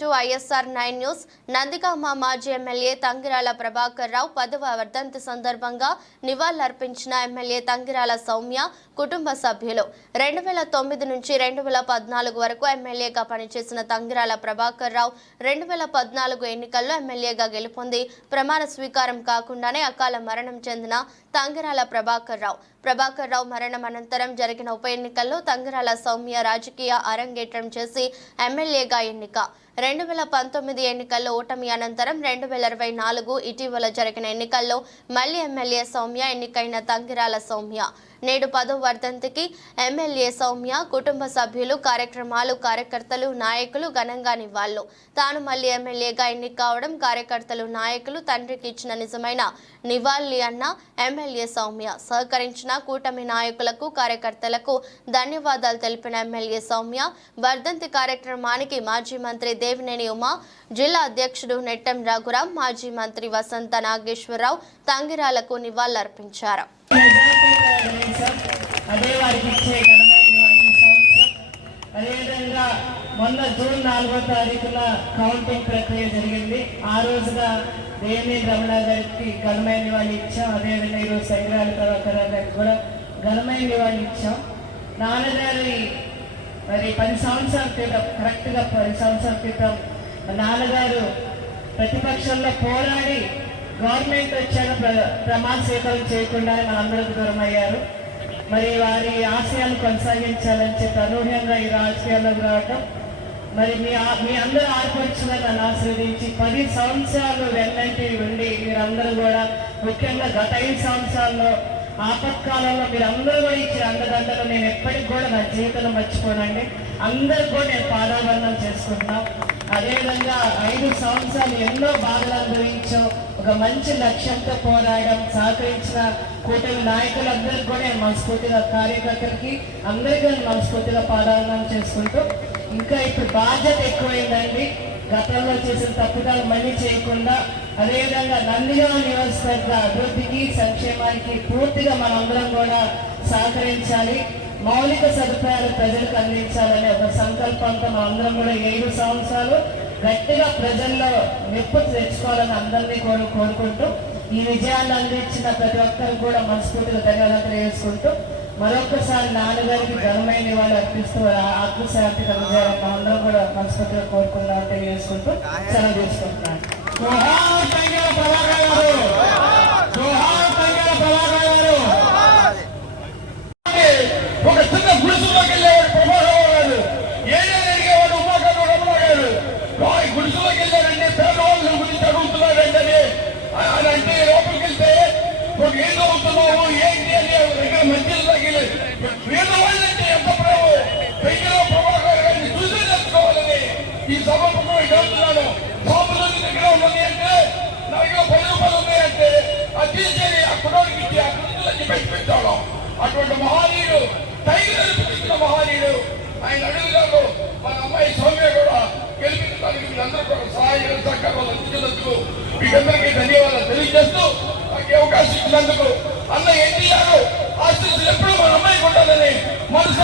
Welcome to ISR 9 news. Nandigama మాజీ MLA Tangirala Prabhakar Rao 10వ వర్ధంతి సందర్భంగా నివాళులర్పించిన ఎమ్మెల్యే తంగిరాల సౌమ్య కుటుంబ సభ్యులు. 2009 నుంచి 2014 వరకు ఎమ్మెల్యేగా పనిచేసిన తంగిరాల ప్రభాకర్ రావు 2014 ఎన్నికల్లో ఎమ్మెల్యేగా గెలుపొంది ప్రమాణ స్వీకారం కాకుండానే అకాల మరణం చెందిన తంగిరాల ప్రభాకర్ రావు మరణం అనంతరం జరిగిన ఉప ఎన్నికల్లో తంగిరాల సౌమ్య రాజకీయ అరంగేట్రం చేసి ఎమ్మెల్యేగా ఎన్నిక. 2019 ఎన్నికల్లో ఓటమి అనంతరం 2024 ఇటీవల జరిగిన ఎన్నికల్లో మళ్లీ ఎమ్మెల్యే సౌమ్య ఎన్నికైన తంగిరాల సౌమ్య నేడు 10వ వర్ధంతికి ఎమ్మెల్యే సౌమ్య కుటుంబ సభ్యులు, కార్యకర్తలు, నాయకులు ఘనంగా నివాళులు. తాను మళ్లీ ఎమ్మెల్యేగా ఎన్నిక కావడం కార్యకర్తలు, నాయకులు తండ్రికి ఇచ్చిన నిజమైన నివాళి అన్న ఎమ్మెల్యే సౌమ్య. సహకరించిన కూటమి నాయకులకు, కార్యకర్తలకు ధన్యవాదాలు తెలిపిన ఎమ్మెల్యే సౌమ్య వర్ధంతి కార్యక్రమానికి మాజీ మంత్రి దేవినేని ఉమా, జిల్లా అధ్యక్షుడు నెట్టెం రఘురాం, మాజీ మంత్రి వసంత నాగేశ్వరరావు తంగిరాలకు నివాళులర్పించారు. అదే వారికి ఇచ్చే ఘనమైన సంవత్సరం. అదేవిధంగా మొన్న జూన్ 4వ తారీఖున కౌంటింగ్ ప్రక్రియ జరిగింది. ఆ రోజున దేవినేని రమణ గారికి ఘనమైన నివాళి ఇచ్చాం. అదేవిధంగా ఈరోజు తంగిరాల ప్రభాకర్ గారికి కూడా ఘనమైన నివాళి ఇచ్చాం. నాన్నగారి మరి 10 సంవత్సరాల క్రితం, కరెక్ట్గా 10 సంవత్సరాల క్రితం నాన్నగారు ప్రతిపక్షంలో పోరాడి గవర్నమెంట్ వచ్చాక ప్రమాణ స్వీకారం చేయకుండా మనందరికి దూరం అయ్యారు. మరి వారి ఆశయాలు కొనసాగించాలని చెప్పి అనూహ్యంగా ఈ రాజకీయాల్లోకి రావటం, మరి మీ అందరూ ఆర్పరిచిన నన్ను ఆశ్రయించి 10 సంవత్సరాలు వెన్నంటి ఉండి మీరందరూ కూడా, ముఖ్యంగా గత 5 సంవత్సరాల్లో ఆపత్కాలంలో మీరందరూ కూడా ఇచ్చిన అండదండలు నేను ఎప్పటికి కూడా నా జీవితంలో మర్చిపోనండి. అందరికి కూడా నేను పాదాబంధం చేసుకుంటున్నాం. అదేవిధంగా 5 సంవత్సరాలు ఎన్నో బాధలు అనుభవించాం. ఒక మంచి లక్ష్యంతో పోరాడడం, సహకరించిన కూటమి నాయకులందరికీ కూడా నేను మనస్ఫూర్తిగా, కార్యకర్తలకి అందరికీ మనస్ఫూర్తిగా పాదాబంధం చేసుకుంటూ, ఇంకా ఇప్పుడు బాధ్యత ఎక్కువైందండి. గతంలో చేసిన తప్పుదాలు మళ్ళీ చేయకుండా, అదేవిధంగా నందిగామ నియోజకవర్గ అభివృద్ధికి, సంక్షేమానికి పూర్తిగా మనందరం కూడా సహకరించాలి. మౌలిక సదుపాయాలు ప్రజలకు అందించాలనే ఒక సంకల్పంతో మనందరం కూడా 7 సంవత్సరాలు గట్టిగా ప్రజల్లో మెప్పు తెచ్చుకోవాలని అందరినీ కోరుకుంటూ, ఈ విజయాన్ని అందించిన ప్రతి ఒక్కరికి కూడా మనస్ఫూర్తిగా ధన్యవాదాలు తెలియజేసుకుంటూ, మరొకసారి నాన్నగారికి ఘనమైన నివాళులు అర్పిస్తూ ఆత్మశాంతి కలిగేయాలని మనందరం కూడా మనస్ఫూర్తిగా కోరుకుందామని తెలియజేసుకుంటూ సెలవు తీసుకుంటున్నాను. ఒక చిన్న గుడిసులోకి వెళ్ళేవాడు ప్రభాకర్ గారు, ఏడేవాడు ఉమాకర్ రమణ గారు. గుడిసులోకి వెళ్ళారండి, పేదవాళ్ళ గురించి అడుగుతున్నారండి అని అంటే లోపలికి వెళ్తే ఒక ఏం చదువుతున్నావు ఏంటి అని దగ్గర మంచిలు తగిలి పేదవాళ్ళంటే ఎంత ప్రేమ. పెంగిలో ప్రభాకర్ గారిని చూసి తెచ్చుకోవాలని ఈ సభకు వెళ్తున్నాను. సాంబులకి దగ్గర ఉన్నది అంటే నా దగ్గర 10 రూపాయలు ఉన్నాయంటే అది తీసేది ఆ కుటుంబానికి ఇచ్చి ఆ కుటుంబాన్ని పెట్టి పెట్టాడు. అటువంటి మహనీయుడు, టైగర్ పిలిచిన మహనీయుడు ఆయన అడుగుదారు. మన అమ్మాయి సౌమ్య కూడా గెలిపించడానికి మీరందరూ కూడా సహాయ సహకారాలు అందించినందుకు మీకందరికీ ధన్యవాదాలు తెలియజేస్తూ, నాకు అవకాశం ఇచ్చినందుకు. అన్న ఎన్టీఆర్ ఆశీస్సులు ఎప్పుడూ మన అమ్మాయికి ఉండాలని మనసు